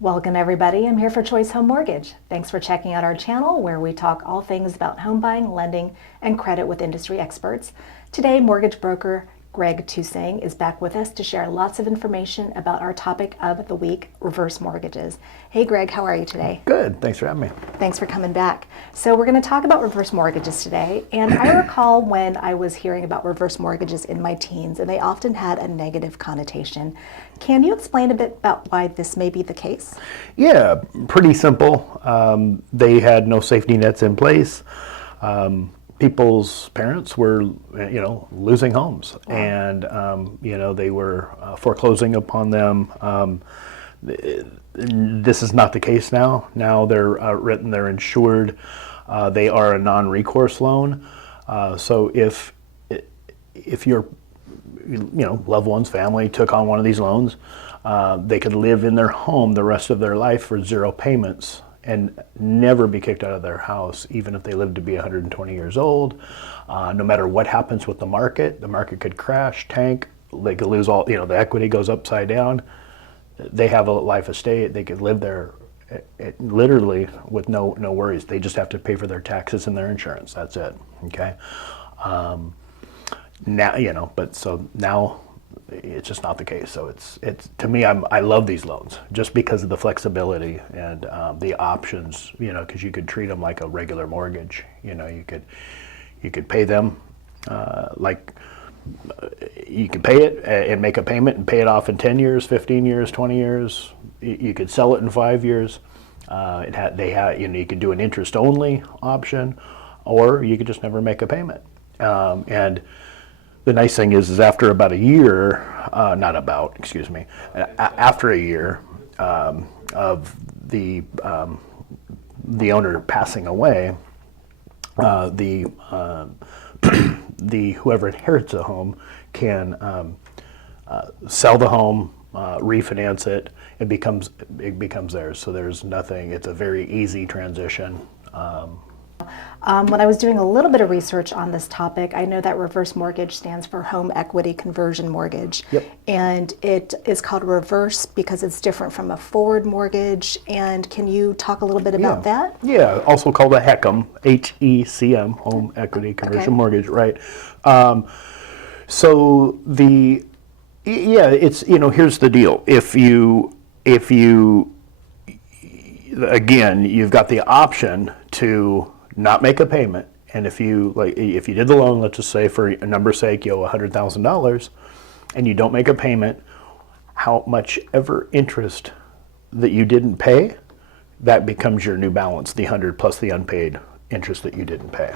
Welcome everybody, I'm here for Choice Home Mortgage. Thanks for checking out our channel where we talk all things about home buying, lending, and credit with industry experts. Today, mortgage broker Greg Toussaint is back with us to share lots of information about our topic of the week, reverse mortgages. Hey Greg, how are you today? Good, thanks for having me. Thanks for coming back. So we're going to talk about reverse mortgages today, and I recall when I was hearing about reverse mortgages in my teens, and they often had a negative connotation. Can you explain a bit about why this may be the case? Yeah, pretty simple. They had no safety nets in place. People's parents were, losing homes, and they were foreclosing upon them. This is not the case now. Now they're written, they're insured. They are a non-recourse loan. So if your loved one's family took on one of these loans, they could live in their home the rest of their life for zero payments and never be kicked out of their house, even if they live to be 120 years old. No matter what happens with the market could crash, tank, they could lose all, the equity goes upside down. They have a life estate, they could live there literally with no worries. They just have to pay for their taxes and their insurance, that's it, okay? Now, so now it's just not the case. So it's to me, I love these loans just because of the flexibility and the options, because you could treat them like a regular mortgage. You could pay them you could pay it and make a payment and pay it off in 10 years, 15 years, 20 years. You could sell it in 5 years. You could do an interest only option, or you could just never make a payment. And the nice thing is after about a year, after a year of the owner passing away, the whoever inherits the home can sell the home, refinance it. It becomes theirs. So there's nothing. It's a very easy transition. When I was doing a little bit of research on this topic, I know that reverse mortgage stands for home equity conversion mortgage. Yep. And it is called reverse because it's different from a forward mortgage. And can you talk a little bit about that? Yeah, also called a HECM, H-E-C-M, home equity conversion mortgage, right? So it's, here's the deal. If you again, you've got the option to not make a payment, and if you did the loan, let's just say for a number's sake, you owe $100,000, and you don't make a payment, how much ever interest that you didn't pay, that becomes your new balance, the 100 plus the unpaid interest that you didn't pay.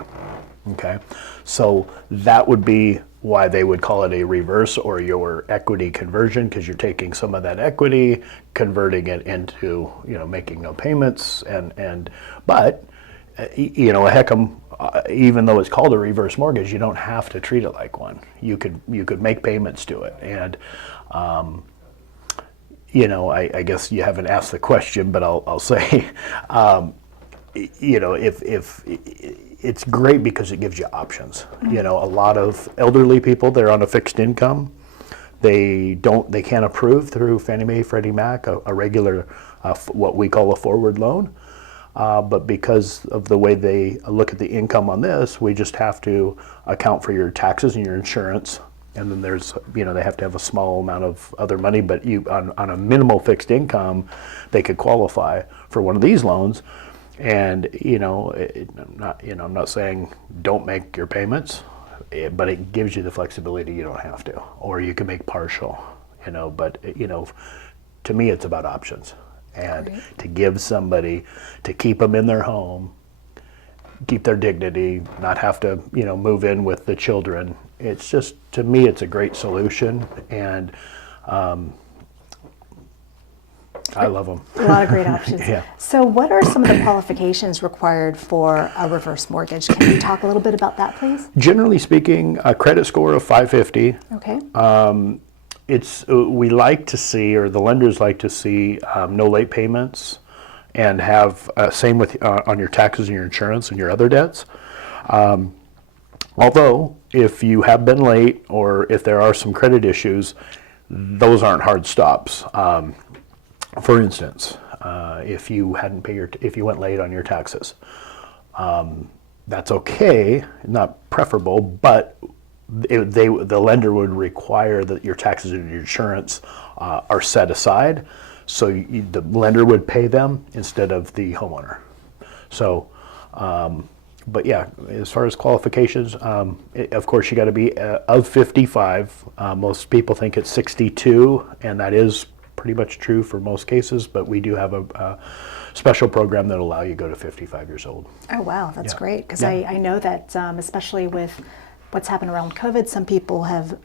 Okay, so that would be why they would call it a reverse or your equity conversion, because you're taking some of that equity, converting it into making no payments, but a HECM, even though it's called a reverse mortgage, you don't have to treat it like one. You could make payments to it, and I guess you haven't asked the question, but I'll say, if it's great because it gives you options. A lot of elderly people, they're on a fixed income. They can't approve through Fannie Mae, Freddie Mac a regular what we call a forward loan. But because of the way they look at the income on this, we just have to account for your taxes and your insurance. And then there's, they have to have a small amount of other money, but on a minimal fixed income, they could qualify for one of these loans. And I'm not saying don't make your payments, but it gives you the flexibility. You don't have to, or you can make partial. But to me, it's about options, and to give somebody, to keep them in their home, keep their dignity, not have to move in with the children. It's just, to me, it's a great solution, and I love them. A lot of great options. Yeah. So what are some of the qualifications required for a reverse mortgage? Can you talk a little bit about that, please? Generally speaking, a credit score of 550. Okay. We like to see, or the lenders like to see, no late payments, and have same with on your taxes and your insurance and your other debts. Although, if you have been late, or if there are some credit issues, those aren't hard stops. For instance, if you hadn't paid if you went late on your taxes. That's okay, not preferable, but the lender would require that your taxes and your insurance are set aside, so the lender would pay them instead of the homeowner. So, but yeah, as far as qualifications, of course you got to be of 55. Most people think it's 62, and that is pretty much true for most cases, but we do have a special program that allow you to go to 55 years old. Oh, wow, that's Yeah. great. Because Yeah. I know that especially with what's happened around COVID, some people have,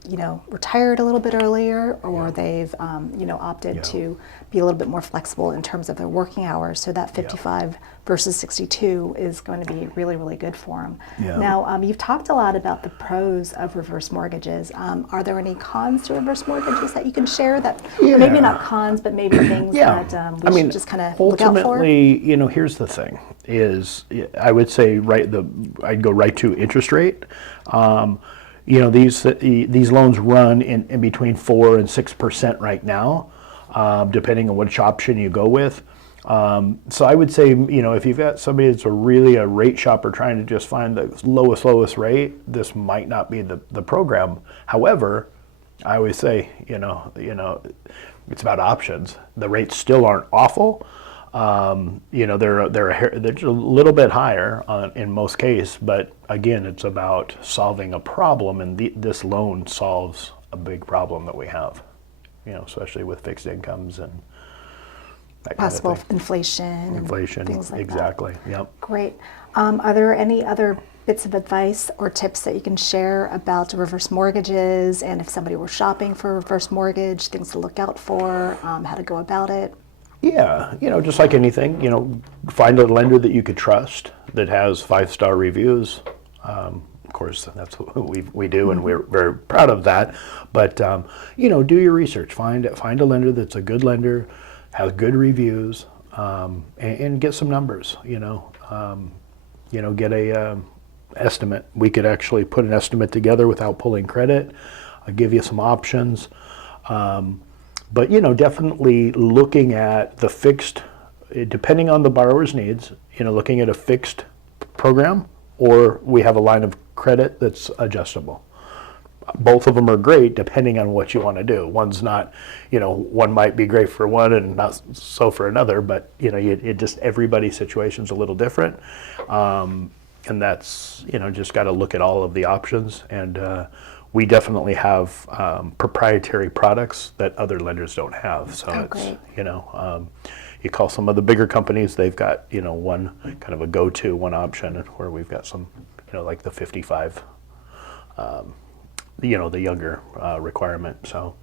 retired a little bit earlier, or they've, opted Yeah. to be a little bit more flexible in terms of their working hours. So that 55 versus 62 is going to be really, really good for them. Yeah. Now, you've talked a lot about the pros of reverse mortgages. Are there any cons to reverse mortgages that you can share that, or maybe Yeah. not cons, but maybe things Yeah. that we should just kind of look out for? Ultimately, here's the thing: is I would say I'd go right to interest rate. These loans run in between 4% and 6% right now, depending on which option you go with. So I would say, if you've got somebody that's really a rate shopper trying to just find the lowest rate, this might not be the program. However, I always say, it's about options. The rates still aren't awful. They're just a little bit higher in most cases, but again, it's about solving a problem, and this loan solves a big problem that we have, especially with fixed incomes and that Possible kind of thing. inflation, Inflation, and things like exactly. that. Yep. Great. Are there any other bits of advice or tips that you can share about reverse mortgages, and if somebody were shopping for a reverse mortgage, things to look out for, how to go about it? Yeah, just like anything, find a lender that you could trust that has 5-star reviews. Of course, that's what we do, and we're very proud of that. But do your research. Find a lender that's a good lender, has good reviews, and get some numbers. Get a estimate. We could actually put an estimate together without pulling credit. I'll give you some options. But definitely looking at the fixed, depending on the borrower's needs, looking at a fixed program, or we have a line of credit that's adjustable. Both of them are great depending on what you want to do. One's not, one might be great for one and not so for another, but it just, everybody's situation's a little different. And that's, just got to look at all of the options. And we definitely have proprietary products that other lenders don't have. So it's, great. You call some of the bigger companies, they've got, one kind of a go-to, one option, where we've got some, like the 55, the younger requirement. So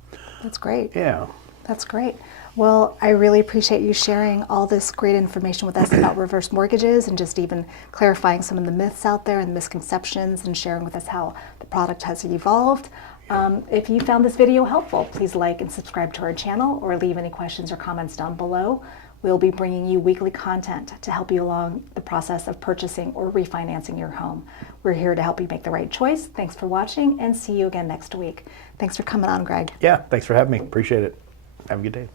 That's great. yeah. That's great. Well, I really appreciate you sharing all this great information with us about reverse mortgages, and just even clarifying some of the myths out there and misconceptions, and sharing with us how the product has evolved. If you found this video helpful, please like and subscribe to our channel, or leave any questions or comments down below. We'll be bringing you weekly content to help you along the process of purchasing or refinancing your home. We're here to help you make the right choice. Thanks for watching, and see you again next week. Thanks for coming on, Greg. Yeah, thanks for having me. Appreciate it. Have a good day.